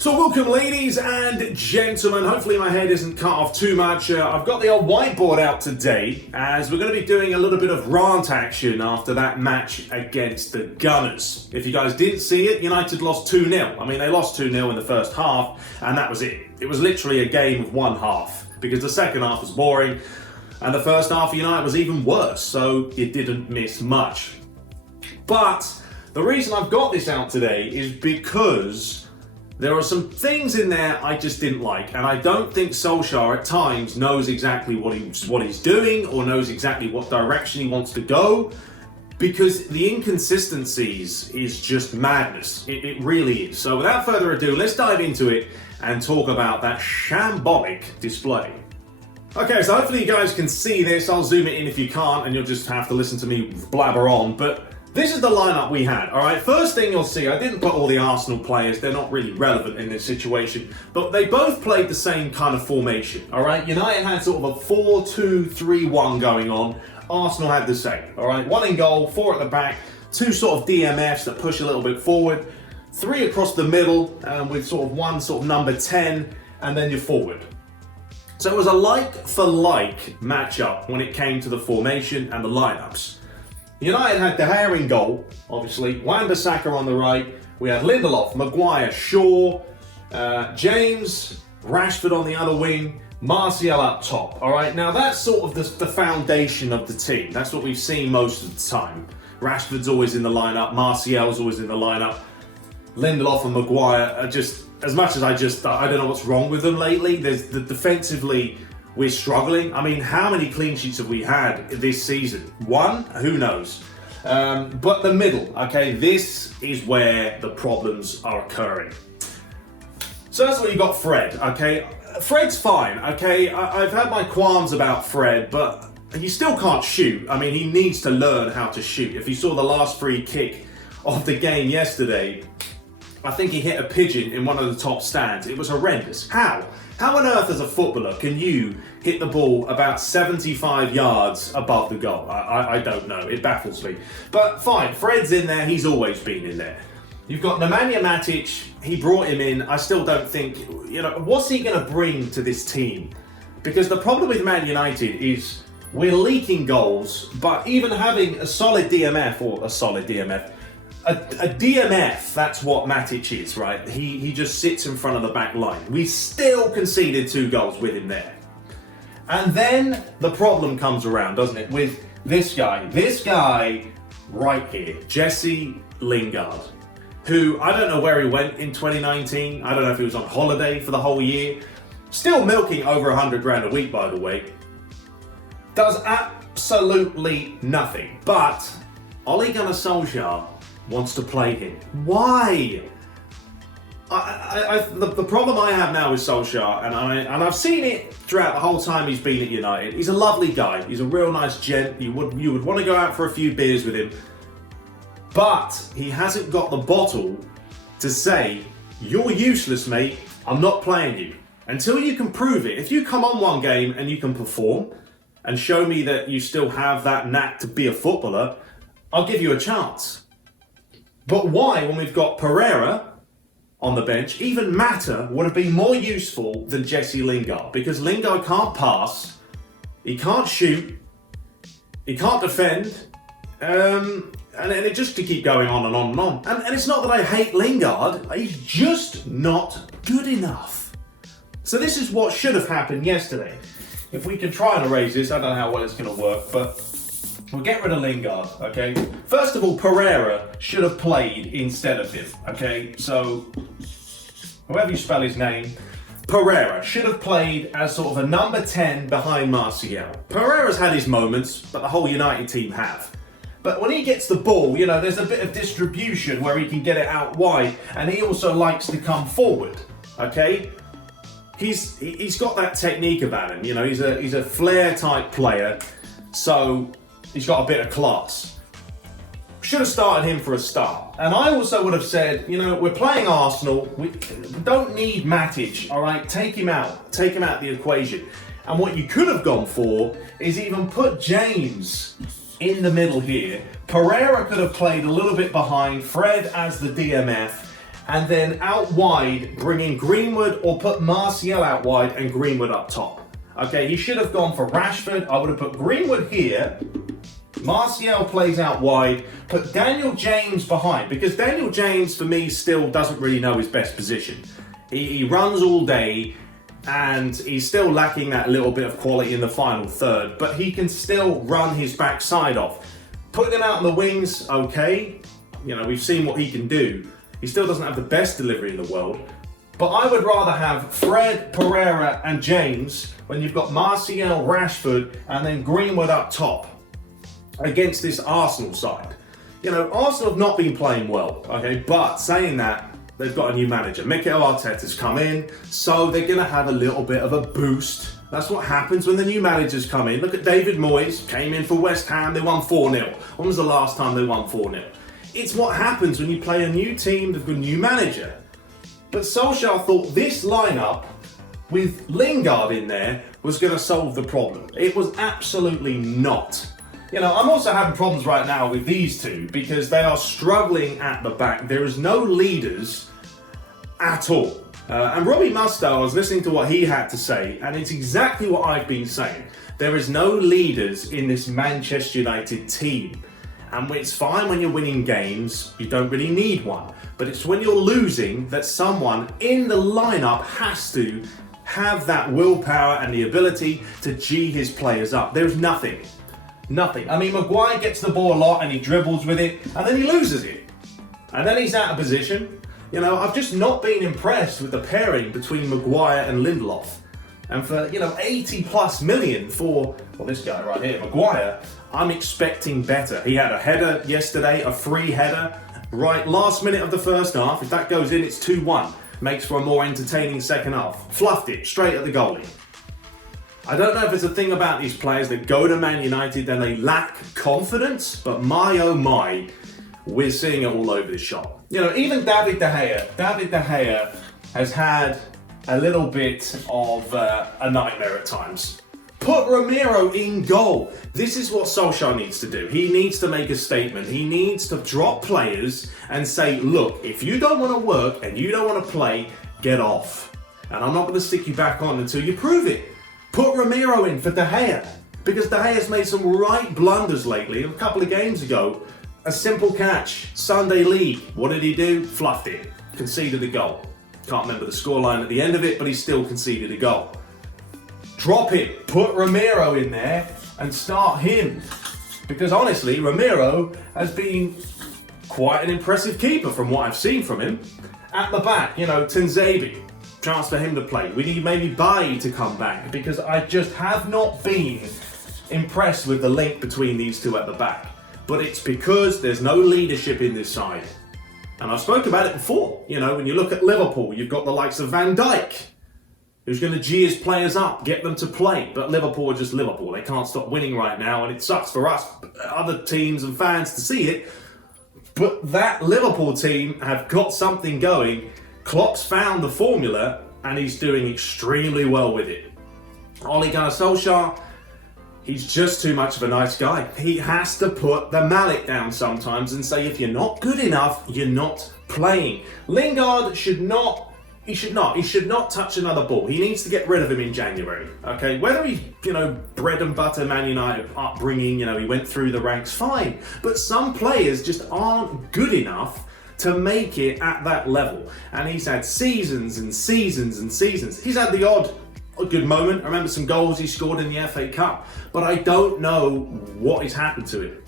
So welcome ladies and gentlemen, hopefully my head isn't cut off too much. I've got the old whiteboard out today as we're going to be doing a little bit of rant action after that match against the Gunners. If you guys didn't see it, United lost 2-0. I mean, they lost 2-0 in the first half and that was it. It was literally a game of one half because the second half was boring and the first half of United was even worse, so you didn't miss much. But the reason I've got this out today is because there are some things in there I just didn't like, and I don't think Solskjaer at times knows exactly what he's doing or knows exactly what direction he wants to go, because the inconsistencies is just madness. It really is. So without further ado, let's dive into it and talk about that shambolic display. Okay, so hopefully you guys can see this. I'll zoom it in if you can't, and you'll just have to listen to me blabber on, but this is the lineup we had, all right? First thing you'll see, I didn't put all the Arsenal players. They're not really relevant in this situation, but they both played the same kind of formation, all right? United had sort of a 4-2-3-1 going on. Arsenal had the same, all right? One in goal, four at the back, two sort of DMFs that push a little bit forward, three across the middle with sort of one sort of number 10, and then your forward. So it was a like-for-like matchup when it came to the formation and the lineups. United had De Gea in goal, obviously, Wan-Bissaka on the right, we had Lindelof, Maguire, Shaw, James, Rashford on the other wing, Martial up top, all right? Now that's sort of the foundation of the team. That's what we've seen most of the time. Rashford's always in the lineup, Martial's always in the lineup, Lindelof and Maguire are just, as much as I don't know what's wrong with them lately. Defensively, we're struggling. I mean, how many clean sheets have we had this season? One? Who knows? But the middle, okay, this is where the problems are occurring. So that's what you got Fred, okay? Fred's fine, okay? I've had my qualms about Fred, but he still can't shoot. I mean, he needs to learn how to shoot. If you saw the last free kick of the game yesterday, I think he hit a pigeon in one of the top stands. It was horrendous. How? How on earth, as a footballer, can you hit the ball about 75 yards above the goal? I don't know. It baffles me. But fine, Fred's in there. He's always been in there. You've got Nemanja Matic. He brought him in. I still don't think, what's he going to bring to this team? Because the problem with Man United is we're leaking goals, but even having a solid DMF, or a solid DMF, a DMF, that's what Matic is, right? He just sits in front of the back line. We still conceded 2 goals with him there. And then the problem comes around, doesn't it? With this guy right here, Jesse Lingard, who I don't know where he went in 2019. I don't know if he was on holiday for the whole year. Still milking over 100 grand a week, by the way. Does absolutely nothing. But Ole Gunnar Solskjaer wants to play him. Why? The problem I have now with Solskjaer, and I've seen it throughout the whole time he's been at United. He's a lovely guy. He's a real nice gent. You would want to go out for a few beers with him. But he hasn't got the bottle to say, you're useless, mate. I'm not playing you. Until you can prove it. If you come on one game and you can perform and show me that you still have that knack to be a footballer, I'll give you a chance. But why, when we've got Pereira on the bench, even Mata would have been more useful than Jesse Lingard? Because Lingard can't pass, he can't shoot, he can't defend, and it just to keep going on and on and on. And it's not that I hate Lingard, he's just not good enough. So this is what should have happened yesterday. If we can try and erase this, I don't know how well it's going to work, but we'll get rid of Lingard, okay? First of all, Pereira should have played instead of him, okay? So, however you spell his name, Pereira should have played as sort of a number 10 behind Martial. Pereira's had his moments, but the whole United team have. But when he gets the ball, there's a bit of distribution where he can get it out wide, and he also likes to come forward, okay? He's got that technique about him, he's a flair type player, so he's got a bit of class. Should have started him for a start. And I also would have said, we're playing Arsenal. We don't need Matic, all right? Take him out of the equation. And what you could have gone for is even put James in the middle here. Pereira could have played a little bit behind, Fred as the DMF, and then out wide, bring in Greenwood or put Martial out wide and Greenwood up top. Okay, he should have gone for Rashford. I would have put Greenwood here. Martial plays out wide. Put Daniel James behind, because Daniel James, for me, still doesn't really know his best position. He runs all day, and he's still lacking that little bit of quality in the final third, but he can still run his backside off. Put him out on the wings, okay. You know, we've seen what he can do. He still doesn't have the best delivery in the world. But I would rather have Fred, Pereira, and James when you've got Martial, Rashford, and then Greenwood up top against this Arsenal side. You know, Arsenal have not been playing well, okay? But saying that, they've got a new manager. Mikel Arteta's come in, so they're going to have a little bit of a boost. That's what happens when the new managers come in. Look at David Moyes, came in for West Ham, they won 4-0. When was the last time they won 4-0? It's what happens when you play a new team with a new manager. But Solskjaer thought this lineup with Lingard in there was going to solve the problem. It was absolutely not. You know, I'm also having problems right now with these two because they are struggling at the back. There is no leaders at all. And Robbie Mustoe, I was listening to what he had to say, and it's exactly what I've been saying. There is no leaders in this Manchester United team. And it's fine when you're winning games, you don't really need one. But it's when you're losing that someone in the lineup has to have that willpower and the ability to G his players up. There's nothing. Nothing. I mean, Maguire gets the ball a lot and he dribbles with it, and then he loses it. And then he's out of position. You know, I've just not been impressed with the pairing between Maguire and Lindelof. And for, 80 plus million for, well, this guy right here, Maguire, I'm expecting better. He had a header yesterday, a free header, right last minute of the first half. If that goes in, it's 2-1. Makes for a more entertaining second half. Fluffed it straight at the goalie. I don't know if it's a thing about these players that go to Man United and they lack confidence, but my oh my, we're seeing it all over the shop. You know, even David De Gea has had a little bit of a nightmare at times. Put Romero in goal. This is what Solskjaer needs to do. He needs to make a statement. He needs to drop players and say, look, if you don't want to work and you don't want to play, get off. And I'm not going to stick you back on until you prove it. Put Romero in for De Gea, because De Gea's made some right blunders lately. A couple of games ago, a simple catch, Sunday League. What did he do? Fluffed it. Conceded a goal. Can't remember the scoreline at the end of it, but he still conceded a goal. Drop it. Put Romero in there and start him. Because honestly, Romero has been quite an impressive keeper from what I've seen from him. At the back, Tanzabi. Chance for him to play. We need maybe Bailly to come back, because I just have not been impressed with the link between these two at the back. But it's because there's no leadership in this side. And I've spoken about it before. When you look at Liverpool, you've got the likes of Van Dijk, who's going to G his players up, get them to play. But Liverpool are just Liverpool. They can't stop winning right now, and it sucks for us, other teams and fans, to see it. But that Liverpool team have got something going. Klopp's found the formula, and he's doing extremely well with it. Ole Gunnar Solskjaer, he's just too much of a nice guy. He has to put the mallet down sometimes and say, if you're not good enough, you're not playing. Lingard should not touch another ball. He needs to get rid of him in January. Okay, whether he's, bread and butter Man United upbringing, he went through the ranks, fine. But some players just aren't good enough to make it at that level. And he's had seasons and seasons and seasons. He's had the odd good moment. I remember some goals he scored in the FA Cup, but I don't know what has happened to him.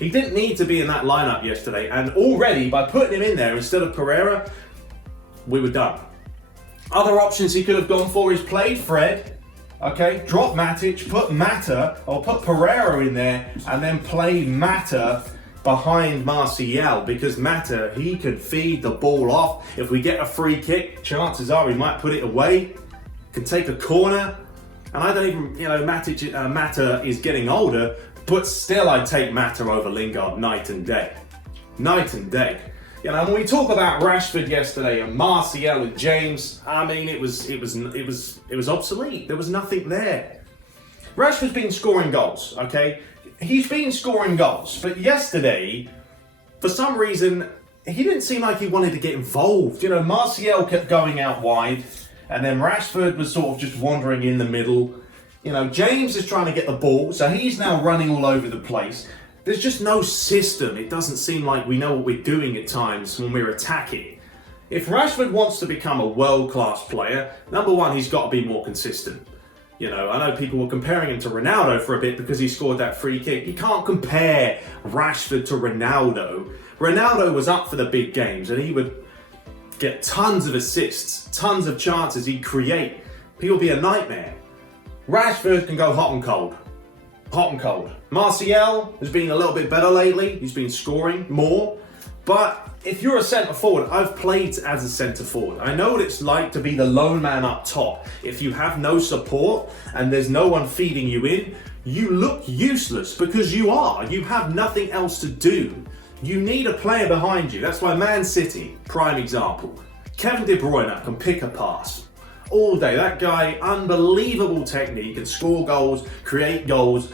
He didn't need to be in that lineup yesterday, and already by putting him in there instead of Pereira, we were done. Other options he could have gone for is played Fred, okay, drop Matic, put Mata, or put Pereira in there, and then play Mata behind Martial, because Mata, he can feed the ball off. If we get a free kick, chances are he might put it away, can take a corner. And I don't even, Mata is getting older, but still I'd take Mata over Lingard night and day. Night and day. When we talk about Rashford yesterday and Martial and James, I mean, it was obsolete. There was nothing there. Rashford's been scoring goals, okay? He's been scoring goals, but yesterday, for some reason, he didn't seem like he wanted to get involved. You know, Martial kept going out wide, and then Rashford was sort of just wandering in the middle. You know, James is trying to get the ball, so he's now running all over the place. There's just no system. It doesn't seem like we know what we're doing at times when we're attacking. If Rashford wants to become a world-class player, number one, he's got to be more consistent. You know, I know people were comparing him to Ronaldo for a bit because he scored that free kick. You can't compare Rashford to Ronaldo. Ronaldo was up for the big games and he would get tons of assists, tons of chances he'd create. He would be a nightmare. Rashford can go hot and cold. Hot and cold. Martial has been a little bit better lately. He's been scoring more. But if you're a centre forward, I've played as a centre forward. I know what it's like to be the lone man up top. If you have no support and there's no one feeding you in, you look useless because you are. You have nothing else to do. You need a player behind you. That's why Man City, prime example. Kevin De Bruyne can pick a pass all day. That guy, unbelievable technique, can score goals, create goals.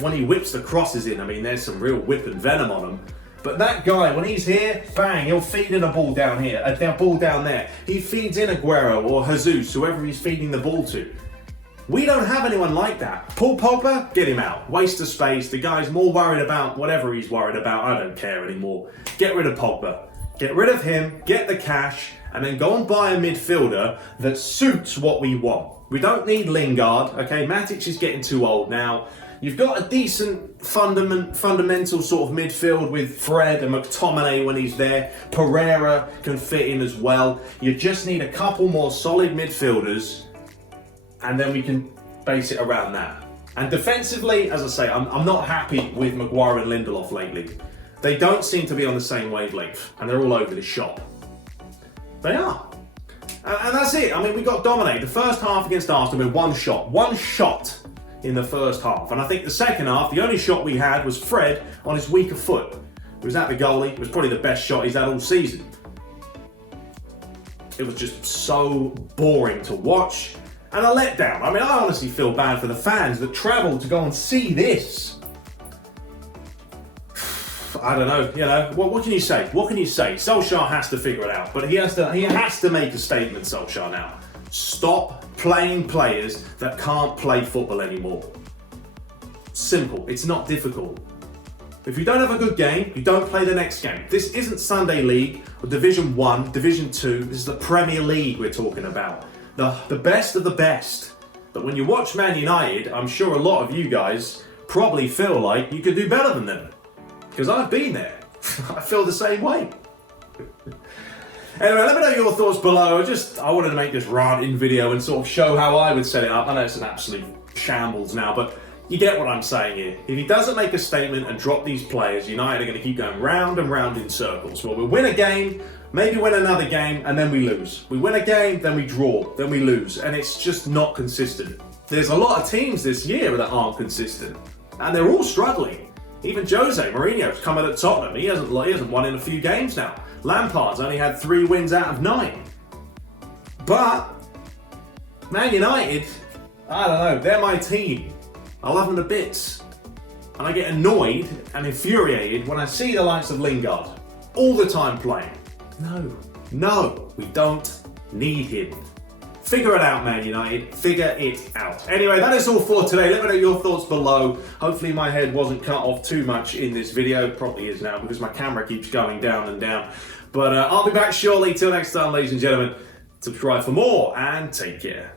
When he whips the crosses in, I mean, there's some real whip and venom on him. But that guy, when he's here, bang, he'll feed in a ball down here, a ball down there. He feeds in Aguero or Jesus, whoever he's feeding the ball to. We don't have anyone like that. Paul Pogba, get him out. Waste of space. The guy's more worried about whatever he's worried about. I don't care anymore. Get rid of Pogba. Get rid of him, get the cash, and then go and buy a midfielder that suits what we want. We don't need Lingard, okay? Matic is getting too old now. You've got a decent fundamental sort of midfield with Fred and McTominay when he's there. Pereira can fit in as well. You just need a couple more solid midfielders and then we can base it around that. And defensively, as I say, I'm not happy with Maguire and Lindelof lately. They don't seem to be on the same wavelength and they're all over the shop. They are. And that's it. I mean, we got dominated. The first half against Arsenal with one shot in the first half. And I think the second half, the only shot we had was Fred on his weaker foot. It was at the goalie. It was probably the best shot he's had all season. It was just so boring to watch and a letdown. I mean, I honestly feel bad for the fans that travelled to go and see this. I don't know, you know, what can you say? What can you say? Solskjaer has to figure it out, but he has to make a statement, Solskjaer, now. Stop playing players that can't play football anymore. Simple. It's not difficult. If you don't have a good game, you don't play the next game. This isn't Sunday League or Division 1, Division 2. This is the Premier League we're talking about. The best of the best. But when you watch Man United, I'm sure a lot of you guys probably feel like you could do better than them. Because I've been there. I feel the same way. Anyway, let me know your thoughts below. I wanted to make this ranting video and sort of show how I would set it up. I know it's an absolute shambles now, but you get what I'm saying here. If he doesn't make a statement and drop these players, United are going to keep going round and round in circles. Well, we'll win a game, maybe win another game, and then we lose. We win a game, then we draw, then we lose. And it's just not consistent. There's a lot of teams this year that aren't consistent. And they're all struggling. Even Jose Mourinho's coming at Tottenham. He hasn't won in a few games now. Lampard's only had 3 wins out of 9. But Man United, I don't know, they're my team. I love them to bits. And I get annoyed and infuriated when I see the likes of Lingard all the time playing. No, we don't need him. Figure it out, Man United. Figure it out. Anyway, that is all for today. Let me know your thoughts below. Hopefully my head wasn't cut off too much in this video. It probably is now because my camera keeps going down and down. But I'll be back shortly. Till next time, ladies and gentlemen. Subscribe for more and take care.